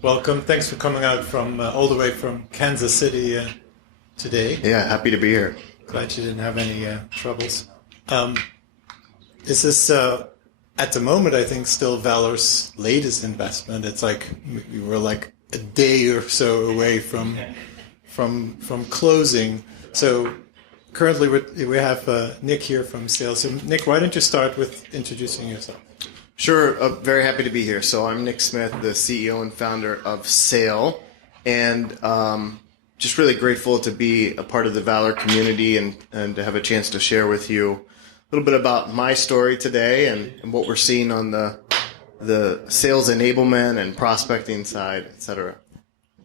Welcome. Thanks for coming out from all the way from Kansas City today. Yeah, happy to be here. Glad you didn't have any troubles. This is at the moment, I think, still Valor's latest investment. It's like we were like a day or so away from closing. So currently we have Nick here from Sales. So Nick, why don't you start with introducing yourself? Sure, very happy to be here. So I'm Nick Smith, the CEO and founder of Saile, and just really grateful to be a part of the Valor community and to have a chance to share with you a little bit about my story today and what we're seeing on the sales enablement and prospecting side, et cetera.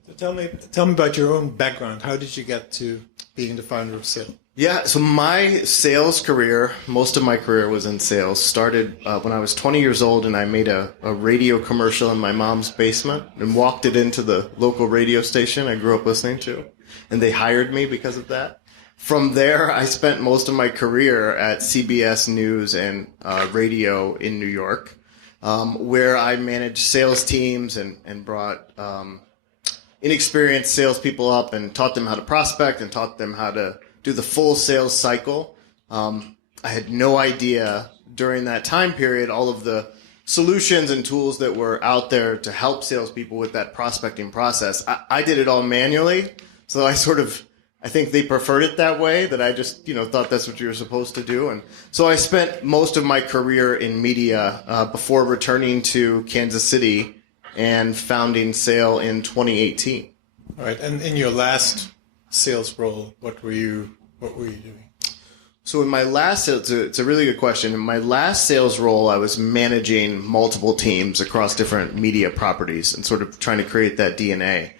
So tell me about your own background. How did you get to being the founder of Saile? Yeah, so my sales career, most of my career was in sales, started when I was 20 years old, and I made a radio commercial in my mom's basement and walked it into the local radio station I grew up listening to, and they hired me because of that. From there, I spent most of my career at CBS News and radio in New York, where I managed sales teams and brought inexperienced salespeople up and taught them how to prospect and taught them how to do the full sales cycle. I had no idea during that time period all of the solutions and tools that were out there to help salespeople with that prospecting process. I did it all manually, so I think they preferred it that way, that I just thought that's what you were supposed to do. And so I spent most of my career in media before returning to Kansas City and founding Saile in 2018. All right, and in your last sales role, what were you doing? So in my last, it's a really good question. In my last sales role, I was managing multiple teams across different media properties and sort of trying to create that DNA.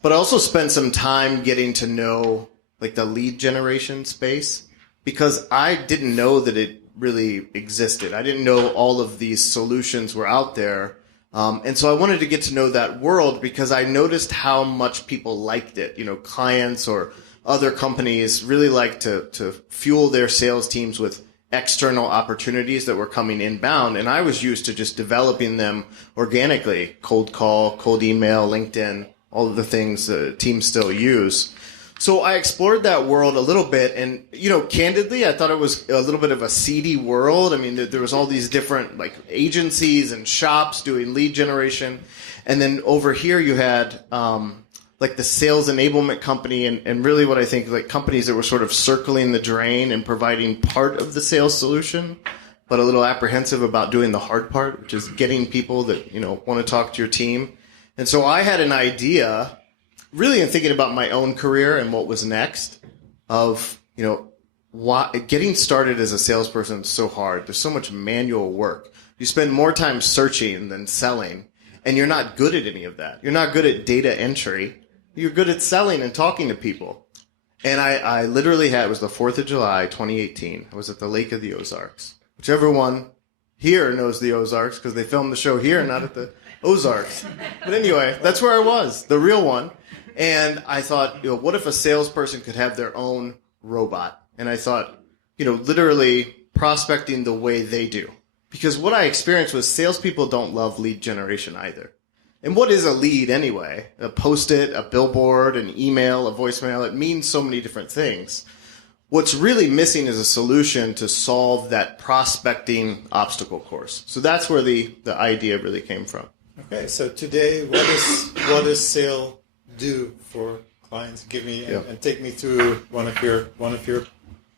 But I also spent some time getting to know like the lead generation space, because I didn't know that it really existed. I didn't know all of these solutions were out there. And so I wanted to get to know that world because I noticed how much people liked it. Clients or other companies really like to fuel their sales teams with external opportunities that were coming inbound. And I was used to just developing them organically. Cold call, cold email, LinkedIn, all of the things teams still use. So I explored that world a little bit, and candidly, I thought it was a little bit of a seedy world. I mean, there was all these different like agencies and shops doing lead generation, and then over here you had like the sales enablement company, and really what I think like companies that were sort of circling the drain and providing part of the sales solution, but a little apprehensive about doing the hard part, which is getting people that want to talk to your team. And so I had an idea, really in thinking about my own career and what was next, of, why getting started as a salesperson is so hard. There's so much manual work. You spend more time searching than selling, and you're not good at any of that. You're not good at data entry. You're good at selling and talking to people. And I literally it was the 4th of July, 2018. I was at the Lake of the Ozarks, which everyone here knows the Ozarks because they filmed the show here, not at the Ozarks. But anyway, that's where I was, the real one. And I thought, what if a salesperson could have their own robot? And I thought, literally prospecting the way they do. Because what I experienced was salespeople don't love lead generation either. And what is a lead anyway? A Post-it, a billboard, an email, a voicemail. It means so many different things. What's really missing is a solution to solve that prospecting obstacle course. So that's where the idea really came from. Okay, so today, what does Saile do for clients? Give me and take me through one of your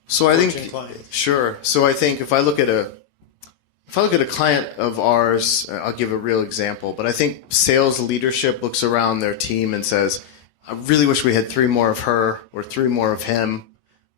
so I think clients. Sure. So I think if I look at a client of ours, I'll give a real example, but I think sales leadership looks around their team and says, I really wish we had 3 more of her or 3 more of him,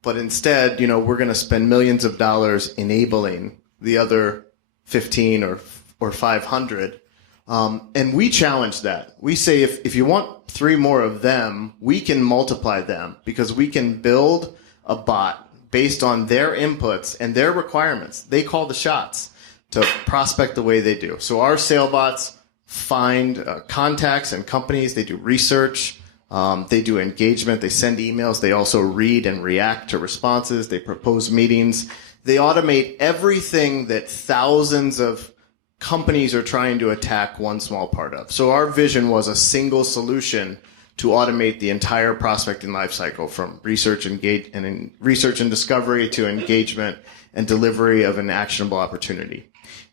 but instead, we're going to spend millions of dollars enabling the other 15 or 500. And we challenge that. We say if you want 3 more of them, we can multiply them because we can build a bot based on their inputs and their requirements. They call the shots to prospect the way they do. So our sale bots find contacts and companies. They do research. They do engagement. They send emails. They also read and react to responses. They propose meetings. They automate everything that thousands of companies are trying to attack one small part of. So our vision was a single solution to automate the entire prospecting lifecycle, from research and discovery to engagement and delivery of an actionable opportunity.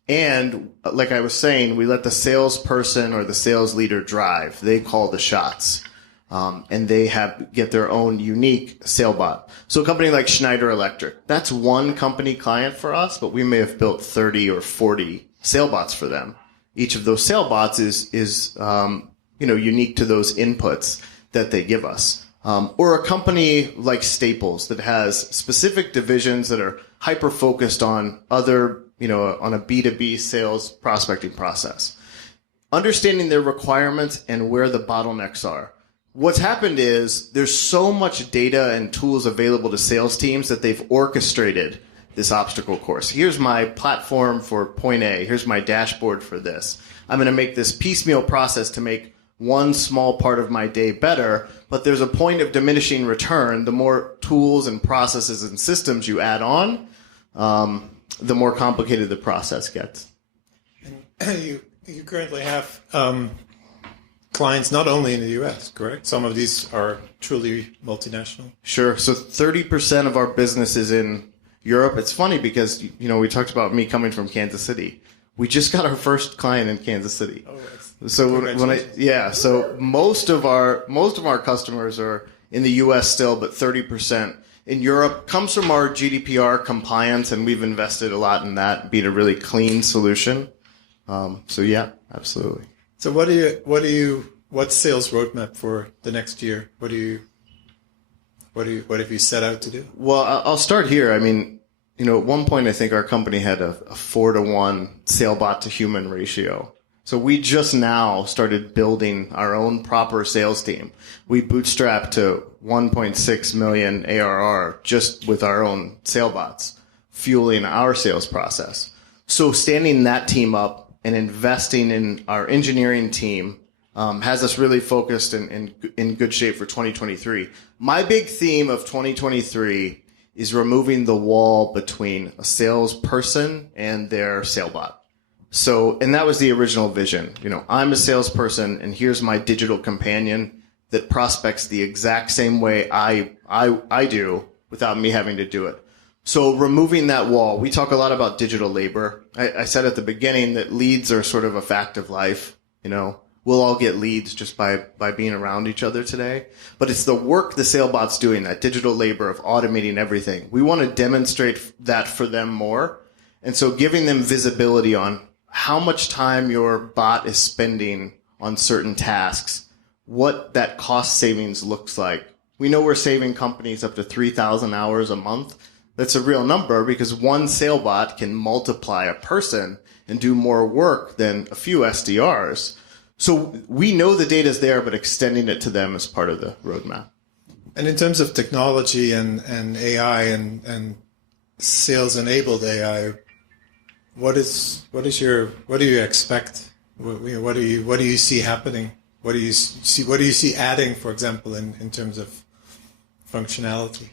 And like I was saying, we let the salesperson or the sales leader drive. They call the shots. And they get their own unique SailBot. So a company like Schneider Electric, that's one company client for us, but we may have built 30 or 40 SailBots for them. Each of those SailBots is unique to those inputs that they give us. Or a company like Staples that has specific divisions that are hyper-focused on on a B2B sales prospecting process. Understanding their requirements and where the bottlenecks are. What's happened is there's so much data and tools available to sales teams that they've orchestrated this obstacle course. Here's my platform for point A. Here's my dashboard for this. I'm going to make this piecemeal process to make one small part of my day better, but there's a point of diminishing return. The more tools and processes and systems you add on, the more complicated the process gets. And you currently have clients not only in the US, correct? Some of these are truly multinational. Sure. So 30% of our business is in Europe. It's funny because, we talked about me coming from Kansas City. We just got our first client in Kansas City. Oh, so so most of our customers are in the US still, but 30% in Europe comes from our GDPR compliance, and we've invested a lot in that being a really clean solution. So yeah, absolutely. So what's sales roadmap for the next year? What have you set out to do? Well, I'll start here. I mean, at one point I think our company had a 4-to-1 SailBot to human ratio. So we just now started building our own proper sales team. We bootstrapped to 1.6 million ARR just with our own SailBots, fueling our sales process. So standing that team up and investing in our engineering team has us really focused and in good shape for 2023. My big theme of 2023 is removing the wall between a salesperson and their SailBot. So, and that was the original vision. I'm a salesperson, and here's my digital companion that prospects the exact same way I do without me having to do it. So removing that wall, we talk a lot about digital labor. I said at the beginning that leads are sort of a fact of life. We'll all get leads just by being around each other today. But it's the work the SailBot's doing, that digital labor of automating everything. We want to demonstrate that for them more. And so giving them visibility on how much time your bot is spending on certain tasks, what that cost savings looks like. We know we're saving companies up to 3,000 hours a month. That's a real number because one SailBot can multiply a person and do more work than a few SDRs. So we know the data's there, but extending it to them is part of the roadmap. And in terms of technology and AI and sales-enabled AI, what do you expect? What do you see happening? What do you see adding, for example, in terms of functionality?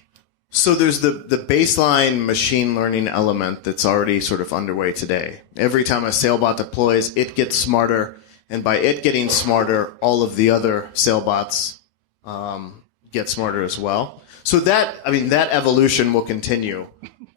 So there's the baseline machine learning element that's already sort of underway today. Every time a SailBot deploys, it gets smarter. And by it getting smarter, all of the other SailBots get smarter as well. So that evolution will continue.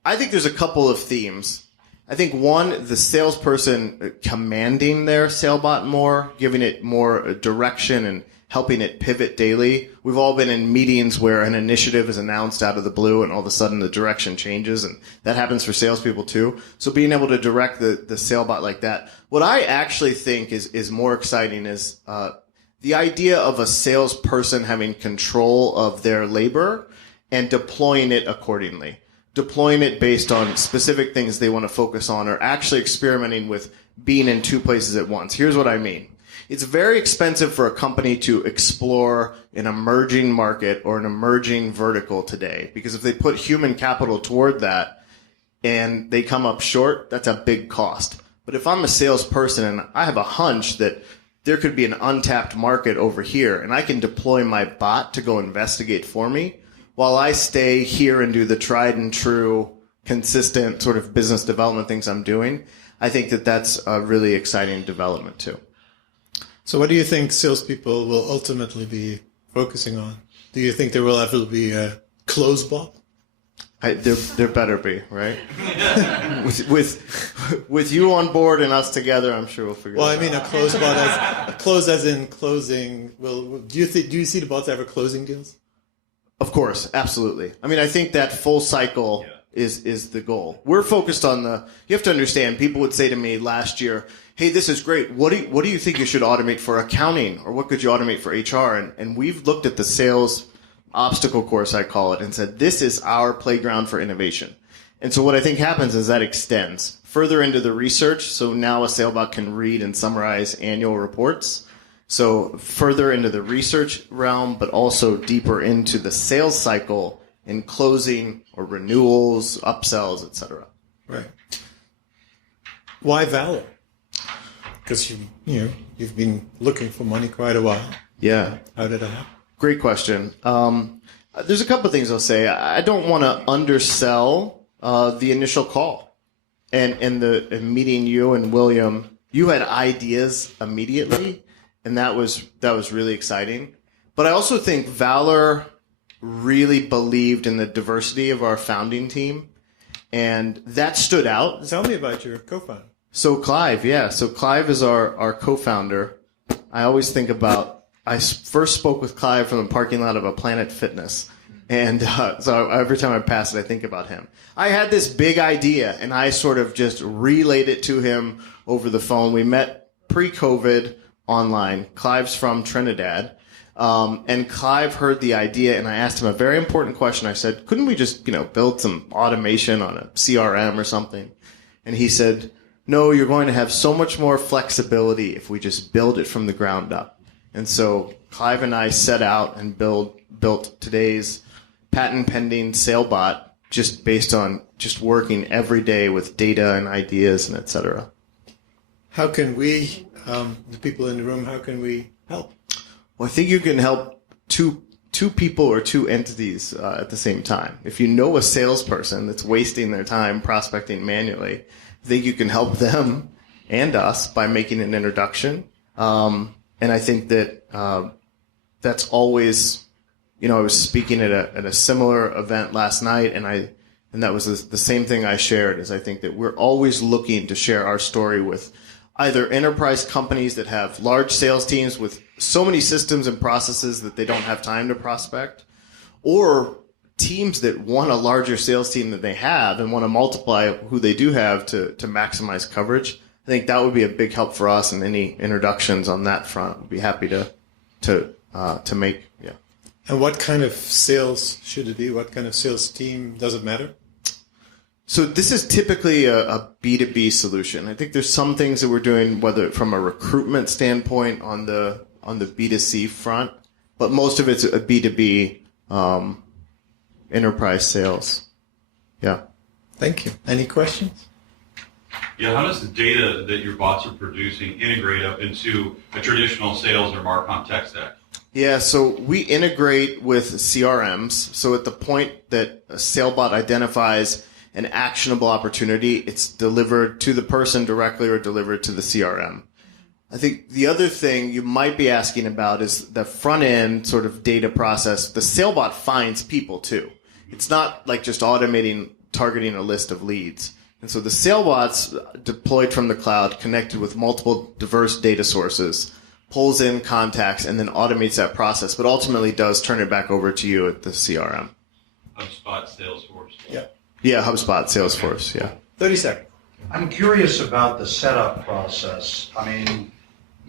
I think there's a couple of themes. I think one, the salesperson commanding their SailBot more, giving it more direction and helping it pivot daily. We've all been in meetings where an initiative is announced out of the blue and all of a sudden the direction changes, and that happens for salespeople too. So being able to direct the SailBot like that. What I actually think is more exciting is the idea of a salesperson having control of their labor and deploying it accordingly. Deploying it based on specific things they want to focus on, or actually experimenting with being in two places at once. Here's what I mean. It's very expensive for a company to explore an emerging market or an emerging vertical today, because if they put human capital toward that and they come up short, that's a big cost. But if I'm a salesperson and I have a hunch that there could be an untapped market over here and I can deploy my bot to go investigate for me while I stay here and do the tried and true, consistent sort of business development things I'm doing, I think that that's a really exciting development too. So what do you think salespeople will ultimately be focusing on? Do you think there will ever be a close bot? There better be, right? with you on board and us together, I'm sure we'll figure. Well, it out. I mean, a close bot as in closing. Well, do you see the bots ever closing deals? Of course, absolutely. I mean, I think that full cycle is the goal. We're focused on you have to understand, people would say to me last year, hey, this is great. What do you think you should automate for accounting? Or what could you automate for HR? And we've looked at the sales obstacle course, I call it, and said, this is our playground for innovation. And so what I think happens is that extends further into the research. So now a SailBot can read and summarize annual reports. So further into the research realm, but also deeper into the sales cycle in closing or renewals, upsells, etc. Right. Why Valor? Because you've been looking for money quite a while. Yeah. How did it happen? Great question. There's a couple of things I'll say. I don't want to undersell the initial call, and in meeting you and William, you had ideas immediately, and that was really exciting. But I also think Valor really believed in the diversity of our founding team, and that stood out. Tell me about your co-founder. So Clive, yeah. So Clive is our co-founder. I always think about. I first spoke with Clive from the parking lot of a Planet Fitness. And so every time I pass it, I think about him. I had this big idea, and I sort of just relayed it to him over the phone. We met pre-COVID online. Clive's from Trinidad. And Clive heard the idea, and I asked him a very important question. I said, couldn't we just build some automation on a CRM or something? And he said, no, you're going to have so much more flexibility if we just build it from the ground up. And so Clive and I set out and built today's patent-pending SailBot just based on just working every day with data and ideas and et cetera. How can we, the people in the room, how can we help? Well, I think you can help two people or two entities at the same time. If you know a salesperson that's wasting their time prospecting manually, I think you can help them and us by making an introduction. And I think that that's always, I was speaking at a similar event last night, and that was the same thing I shared. Is I think that we're always looking to share our story with either enterprise companies that have large sales teams with so many systems and processes that they don't have time to prospect, or teams that want a larger sales team that they have and want to multiply who they do have to maximize coverage. I think that would be a big help for us, and any introductions on that front would be happy to make. Yeah. And what kind of sales should it be? What kind of sales team? Does it matter? So this is typically a B2B solution. I think there's some things that we're doing, whether from a recruitment standpoint on the B2C front, but most of it's a B2B enterprise sales. Yeah. Thank you. Any questions? Yeah, how does the data that your bots are producing integrate up into a traditional sales or marcom tech stack? Yeah, so we integrate with CRMs. So at the point that a SailBot identifies an actionable opportunity, it's delivered to the person directly or delivered to the CRM. I think the other thing you might be asking about is the front end sort of data process. The SailBot finds people too. It's not like just targeting a list of leads. And so the SailBot's deployed from the cloud, connected with multiple diverse data sources, pulls in contacts, and then automates that process, but ultimately does turn it back over to you at the CRM. HubSpot, Salesforce. Yeah. Yeah, HubSpot, Salesforce, yeah. 30 seconds. I'm curious about the setup process. I mean,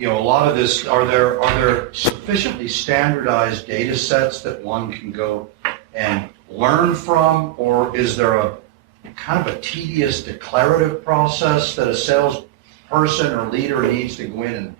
a lot of this, are there sufficiently standardized data sets that one can go and learn from, or is there a kind of a tedious declarative process that a salesperson or leader needs to go in and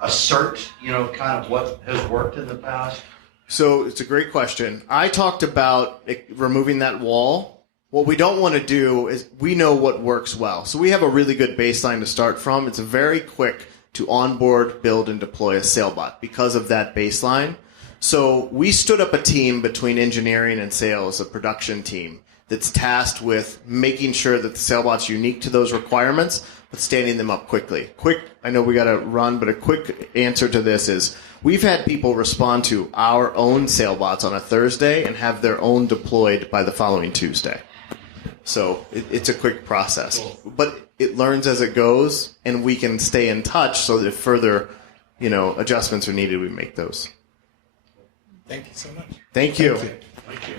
assert, kind of what has worked in the past? So it's a great question. I talked about removing that wall. What we don't want to do is we know what works well. So we have a really good baseline to start from. It's very quick to onboard, build, and deploy a SailBot because of that baseline. So we stood up a team between engineering and sales, a production team, that's tasked with making sure that the SailBot's unique to those requirements, but standing them up quickly. I know we got to run, but a quick answer to this is we've had people respond to our own SailBots on a Thursday and have their own deployed by the following Tuesday. So it's a quick process. But it learns as it goes, and we can stay in touch so that if further adjustments are needed, we make those. Thank you so much. Thank you. Thank you. Thank you.